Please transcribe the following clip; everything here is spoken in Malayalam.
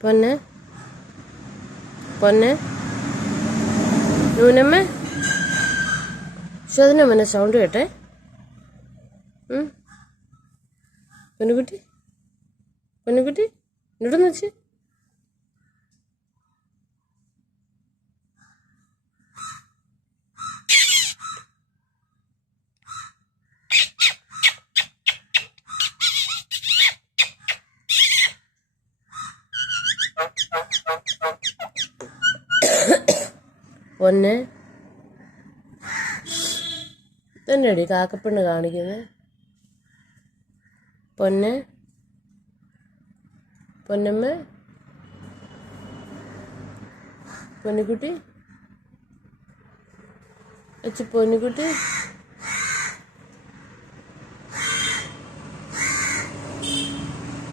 പൊന്നെ പൊന്നെ നൂനമ്മ ശോധനമ്മ സൗണ്ട് കേട്ടെ. പൊന്നുകുട്ടി പൊന്നുകുട്ടി ഇവിടെന്ന് വെച്ച് പൊന്നെ തന്നെയടി കാക്കപ്പെണ്ണ് കാണിക്കുന്നത്. പൊന്നെ പൊന്നമ്മ പൊന്നുകുട്ടി പൊന്നുകുട്ടി